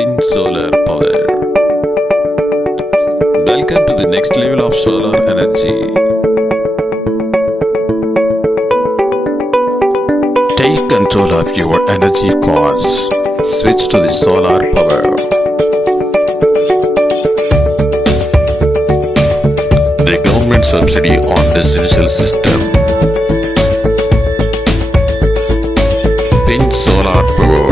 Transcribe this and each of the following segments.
Pink solar power. Welcome to the next level of solar energy. Take control of your energy costs. Switch to the solar power. The government subsidy on residential system. Pink solar power.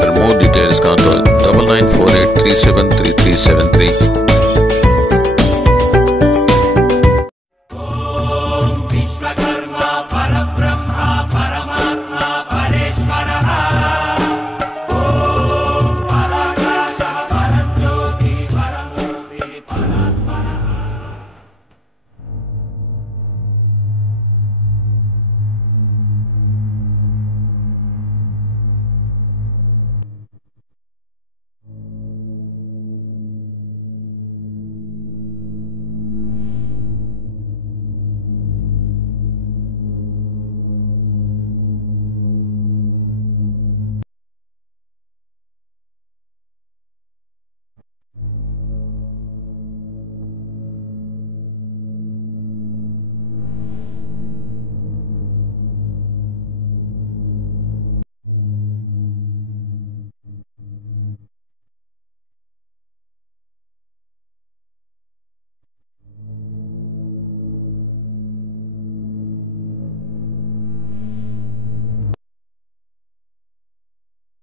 For more details, contact 9948373373.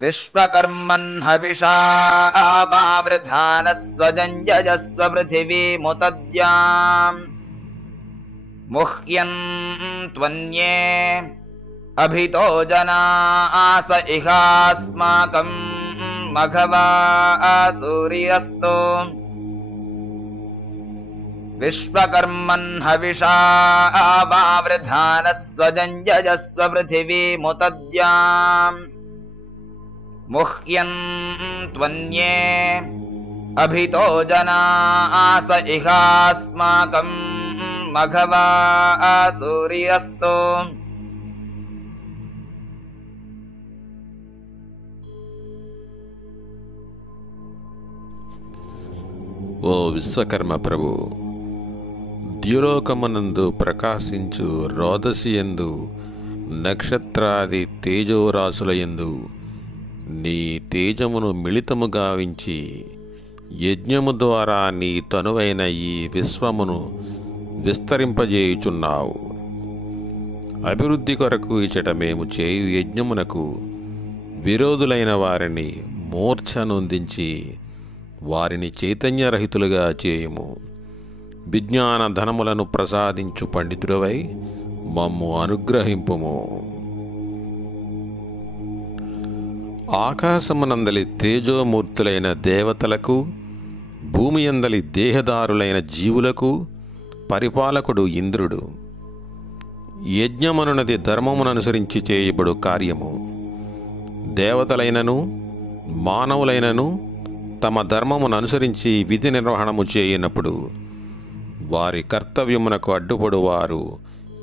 विश्वकर्मन् हविषा आवावृधानस्वजञ्जयस्व पृथिवीमुतद्याम् मुह्यन् त्वन्ये अभितो जनास इहास्माकं मघवा सूर्यस्तु विश्वकर्मन् हविषा आवावृधानस्वजञ्जयस्व पृथिवीमुतद्याम् मुह्यन् त्वन्ये अभितो जनास इहास्माकं मघवा सूर्यस्तु ఓ విశ్వకర్మ ప్రభు, ద్యులోకమునందు ప్రకాశించు రోదసియందు నక్షత్రాది తేజోరాశులయందు నీ తేజమును మిళితము గావించి యజ్ఞము ద్వారా నీ తనువైన ఈ విశ్వమును విస్తరింపజేయుచున్నావు. అభివృద్ధి కొరకు ఇచట మేము చేయు యజ్ఞమునకు విరోధులైన వారిని మూర్ఛనొందించి వారిని చైతన్యరహితులుగా చేయుము. విజ్ఞాన ధనములను ప్రసాదించు పండితుడవై మమ్ము అనుగ్రహింపుము. ఆకాశమునందలి తేజోమూర్తులైన దేవతలకు, భూమి యందలి దేహదారులైన జీవులకు పరిపాలకుడు ఇంద్రుడు. యజ్ఞమనున్నది ధర్మముననుసరించి చేయబడు కార్యము. దేవతలైనను మానవులైనను తమ ధర్మమును అనుసరించి విధి నిర్వహణము చేయనప్పుడు వారి కర్తవ్యమునకు అడ్డుపడు వారు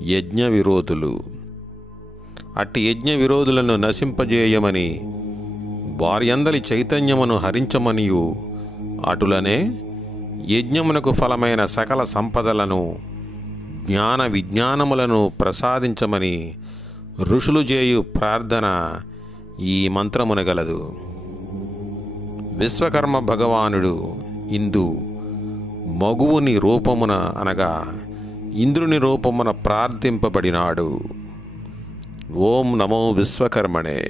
యజ్ఞ విరోధులు. అట్టి యజ్ఞ విరోధులను నశింపజేయమని వారి అందలి చైతన్యమును హరించమనియు, అటులనే యజ్ఞమునకు ఫలమైన సకల సంపదలను జ్ఞాన విజ్ఞానములను ప్రసాదించమని ఋషులు చేయు ప్రార్థన ఈ మంత్రమున గలదు. విశ్వకర్మ భగవానుడు ఇందు మగువుని రూపమున అనగా ఇంద్రుని రూపమున ప్రార్థింపబడినాడు. ఓం నమో విశ్వకర్మణే.